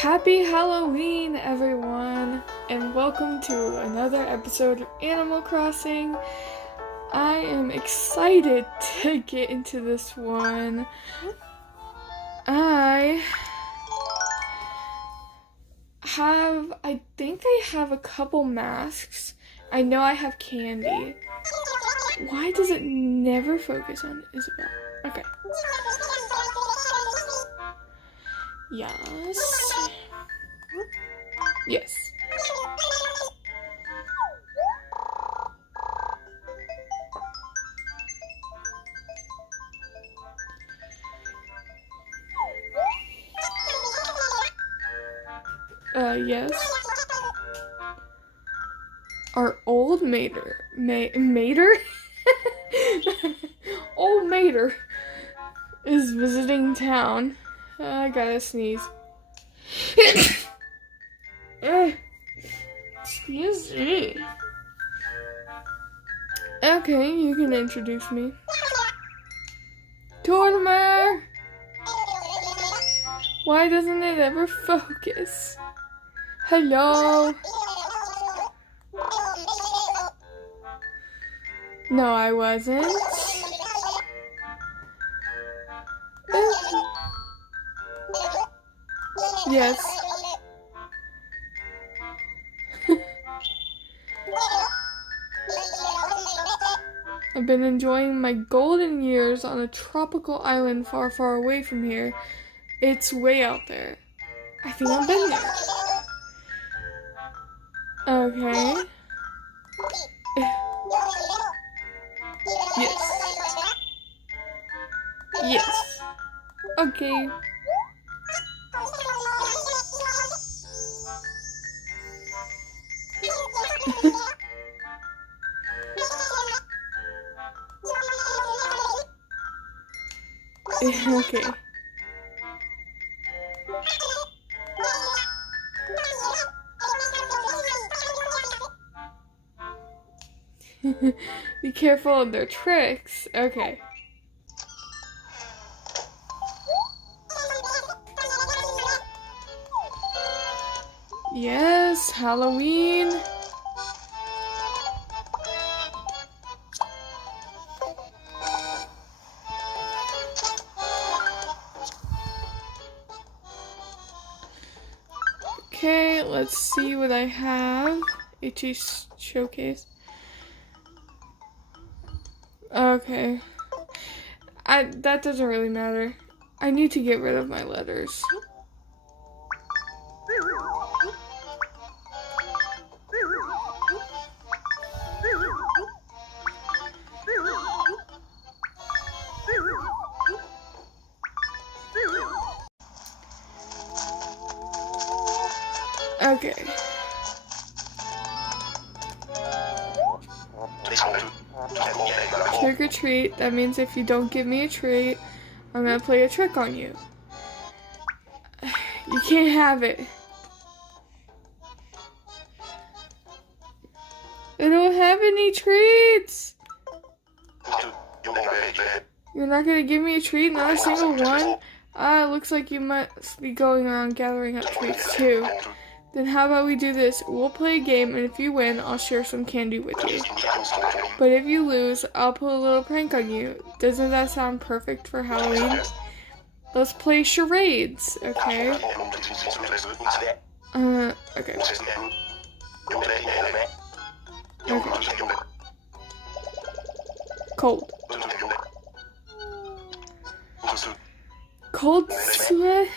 Happy Halloween, everyone, and welcome to another episode of Animal Crossing. I am excited to get into this one. I think I have a couple masks. I know I have candy. Why does it never focus on Isabelle? Okay. Yes. Yes. Yes. Our old mater. Mater? Old mater is visiting town. I gotta sneeze. Excuse me. Okay, you can introduce me. Tortimer! Why doesn't it ever focus? Hello? No, I wasn't. Yes. I've been enjoying my golden years on a tropical island far, far away from here. It's way out there. I think I've been there. Okay. Yes. Yes. Okay. Okay. Be careful of their tricks. Okay. Yes, Halloween. Okay, let's see what I have. Itchy showcase. Okay. That doesn't really matter. I need to get rid of my letters. Okay. Trick or treat. That means if you don't give me a treat, I'm gonna play a trick on you. You can't have it. I don't have any treats. You're not gonna give me a treat? Not a single one? Ah, it looks like you must be going around gathering up treats too. Then how about we do this? We'll play a game, and if you win, I'll share some candy with you. But if you lose, I'll pull a little prank on you. Doesn't that sound perfect for Halloween? Let's play charades, okay? Okay. Okay. Cold. Cold sweat?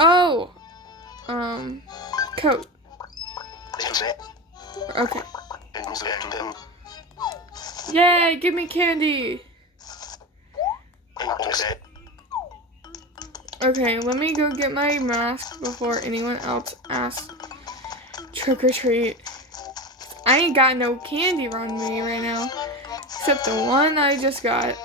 Oh! Coat. Okay. Yay! Give me candy! Okay, let me go get my mask before anyone else asks. Trick or treat. I ain't got no candy around me right now. Except the one I just got.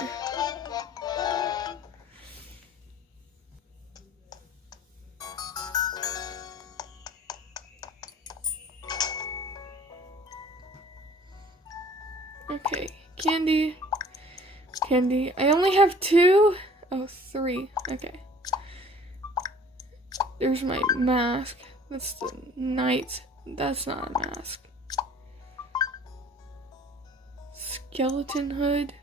Okay, candy. Candy. I only have 2? Oh, 3. Okay. There's my mask. That's the knight. That's not a mask. Skeleton hood.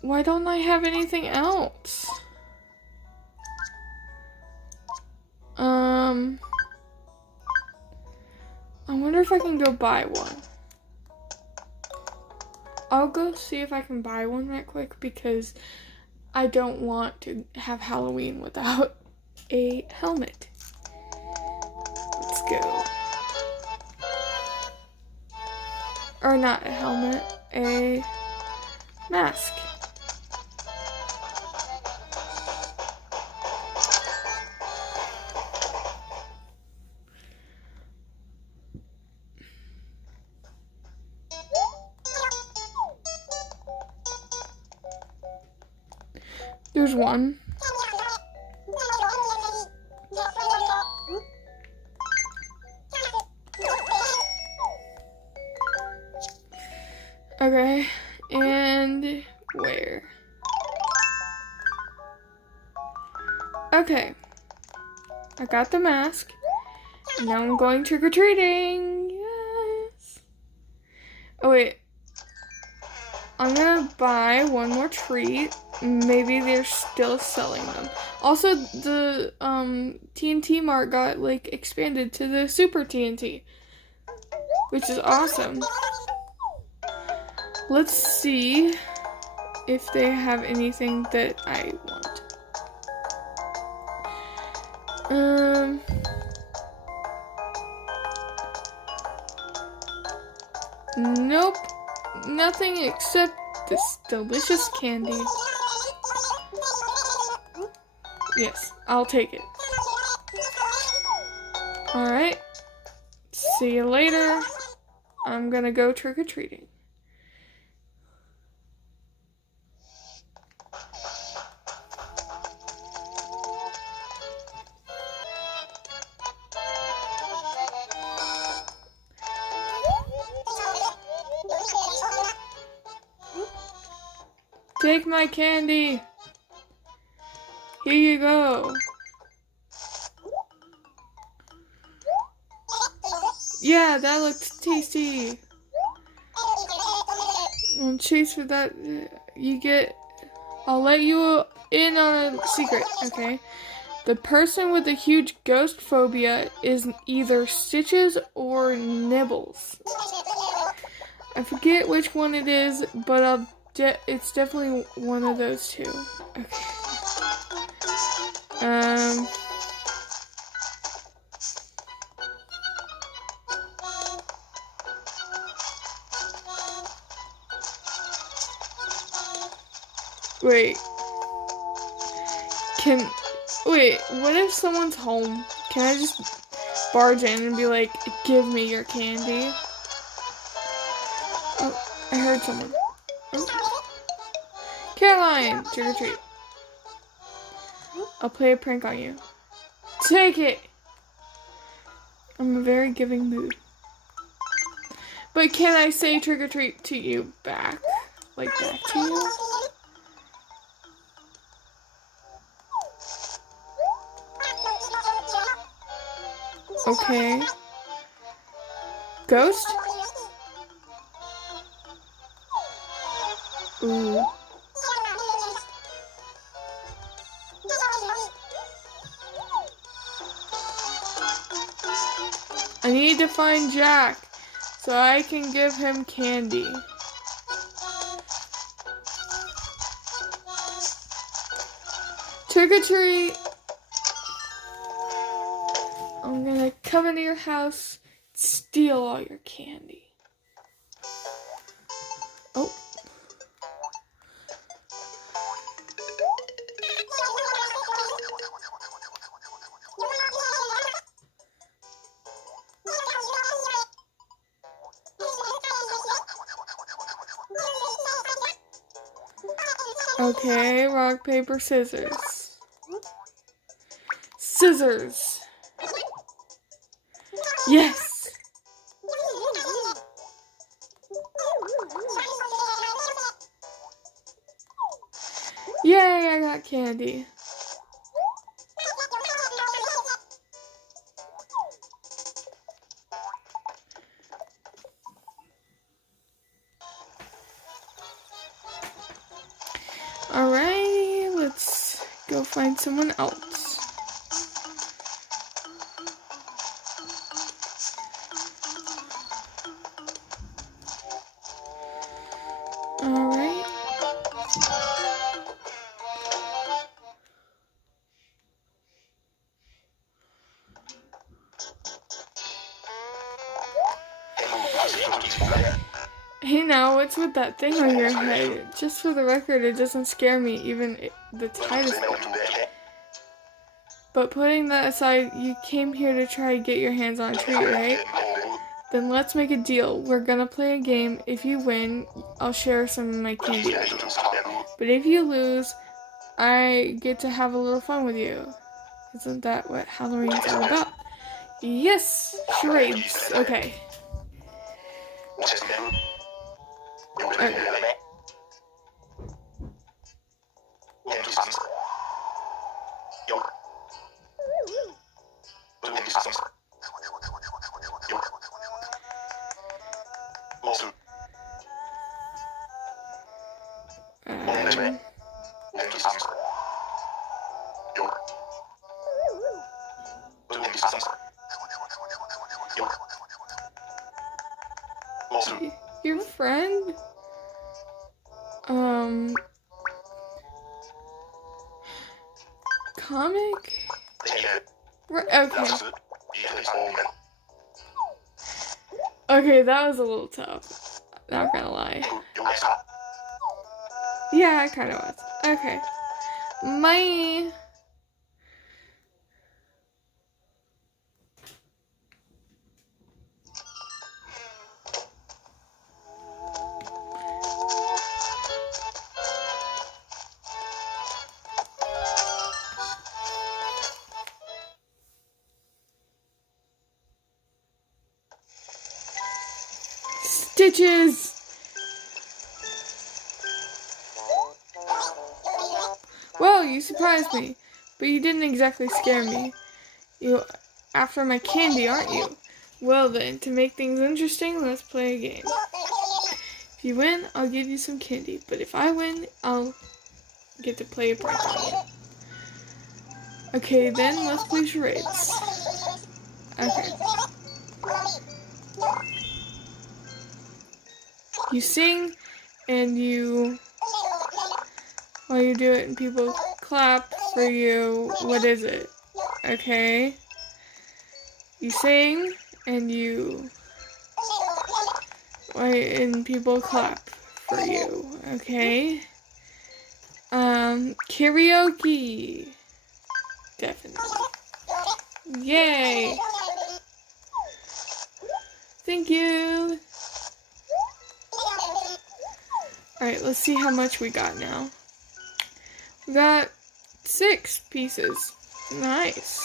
Why don't I have anything else? I wonder if I can go buy one. I'll go see if I can buy one right quick because I don't want to have Halloween without a helmet. Let's go. Or not a helmet, a mask. There's one. Okay, and where? Okay, I got the mask, and now I'm going trick-or-treating. Yes. Oh wait, I'm gonna buy one more treat. Maybe they're still selling them. Also, the TNT Mart got like expanded to the Super TNT, which is awesome. Let's see if they have anything that I want. Nope. Nothing except this delicious candy. Yes, I'll take it. Alright. See you later. I'm gonna go trick-or-treating. Take my candy. Here you go. Yeah, that looks tasty. I'll chase for that. I'll let you in on a secret, okay? The person with a huge ghost phobia is either Stitches or Nibbles. I forget which one it is, but it's definitely one of those two. Okay. Wait. Wait, what if someone's home? Can I just barge in and be like, give me your candy? Oh, I heard someone. Oh. Caroline! Trick or treat. I'll play a prank on you. Take it! I'm in a very giving mood. But can I say trick or treat to you back? Like back to you? Okay. Ghost? Ooh. I need to find Jack so I can give him candy. Trick or treat! I'm gonna come into your house, steal all your candy. Oh. Okay, rock, paper, scissors. Scissors. Yes! that candy. Alrighty, let's go find someone else. Alright. Hey now, what's with that thing on your head? Just for the record, it doesn't scare me, even the tightest bit. But putting that aside, you came here to try to get your hands on a treat, right? Then let's make a deal. We're gonna play a game. If you win, I'll share some of my candy with you. But if you lose, I get to have a little fun with you. Isn't that what Halloween's all about? Yes! Charades. Okay. Your friend? Comic? Okay. Okay, that was a little tough. Not gonna lie. Yeah, it kinda was. Okay. My... Stitches! Well, you surprised me, but you didn't exactly scare me. You're after my candy, aren't you? Well then, to make things interesting, let's play a game. If you win, I'll give you some candy, but if I win, I'll get to play a prank on you. Okay, then let's play charades. Okay. You sing, and while you do it and people clap for you, what is it? Okay. You sing, and and people clap for you, okay? Karaoke. Definitely. Yay! Thank you! Alright, let's see how much we got now. We got 6 pieces. Nice.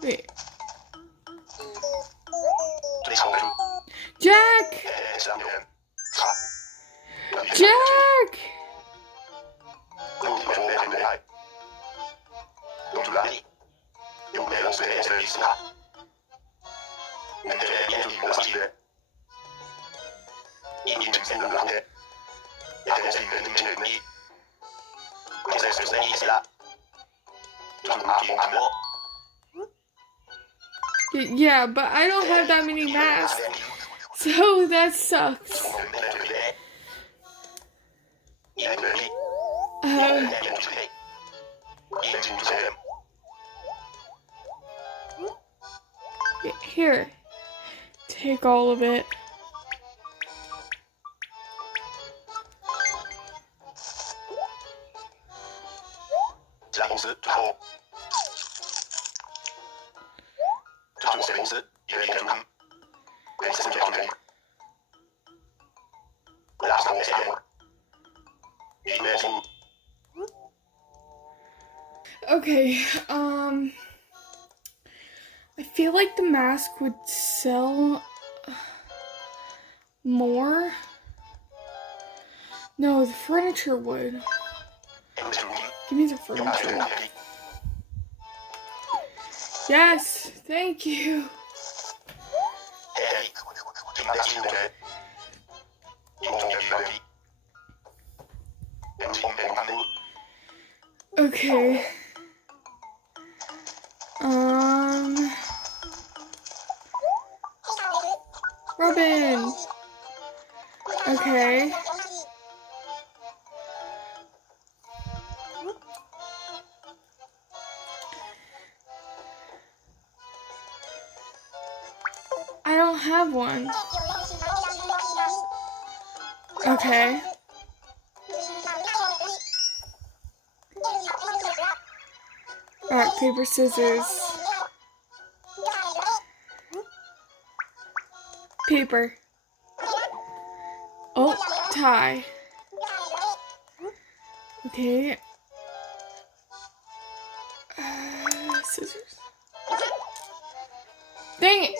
Wait. Jack! Jack! Yeah, but I don't have that many masks, so that sucks. Here, take all of it. Okay, I feel like the mask would sell more. No, the furniture would. Give me the furniture. Yes, thank you. Okay. Robin. Okay. I don't have one. Okay. Alright, paper, scissors. Paper. Oh, tie. Okay. Scissors. Dang it!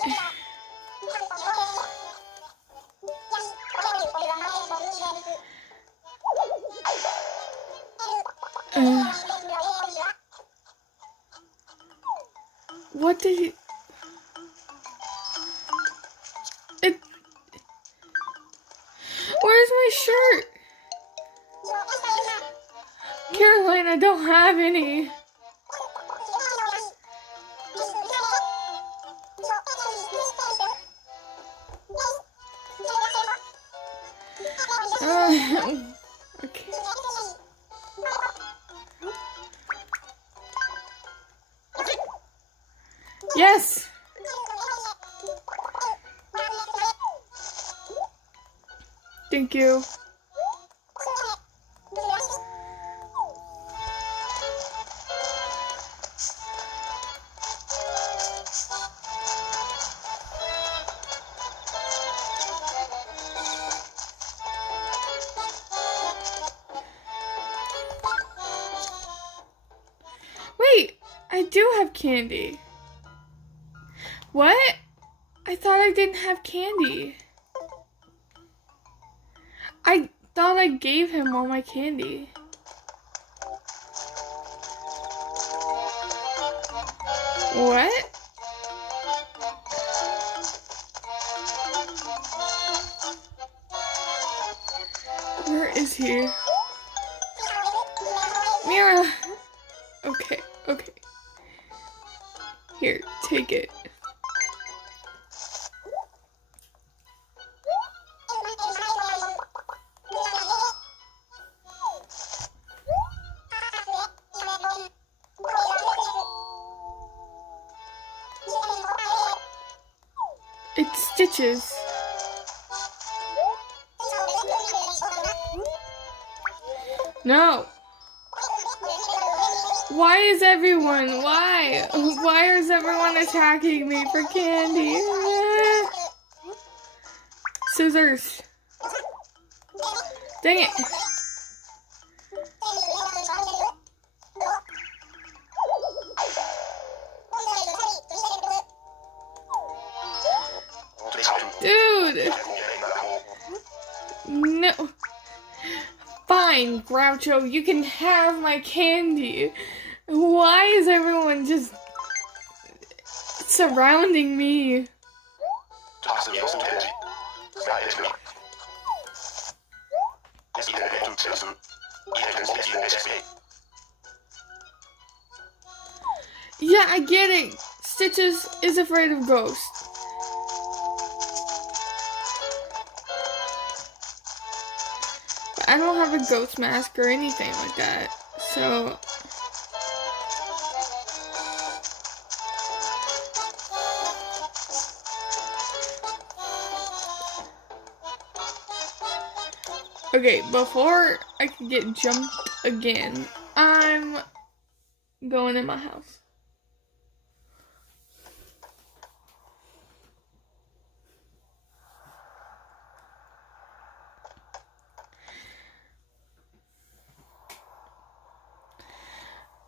What did he... Where's my shirt? Caroline, I don't have any. Okay. Yes! Thank you. Wait, I do have candy. What? I thought I didn't have candy. I thought I gave him all my candy. What? Where is he? Mira! Okay, okay. Here, take it. It's Stitches. No. Why is everyone? Why? Why is everyone attacking me for candy? Scissors. Dang it. Dude. No. Fine, Groucho, you can have my candy. Why is everyone just surrounding me? Yeah, I get it. Stitches is afraid of ghosts. But I don't have a ghost mask or anything like that, so... Okay, before I can get jumped again, I'm going in my house.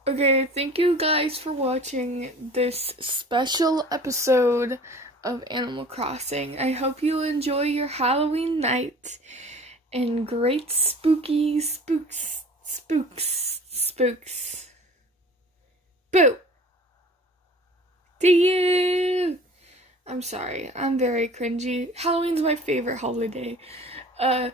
Okay, thank you guys for watching this special episode of Animal Crossing. I hope you enjoy your Halloween night and great spooky spooks. Boo! To you! I'm sorry, I'm very cringy. Halloween's my favorite holiday. Uh,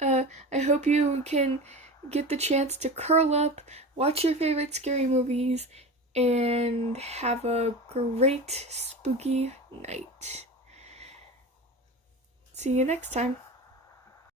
I hope you can get the chance to curl up, watch your favorite scary movies, and have a great spooky night. See you next time.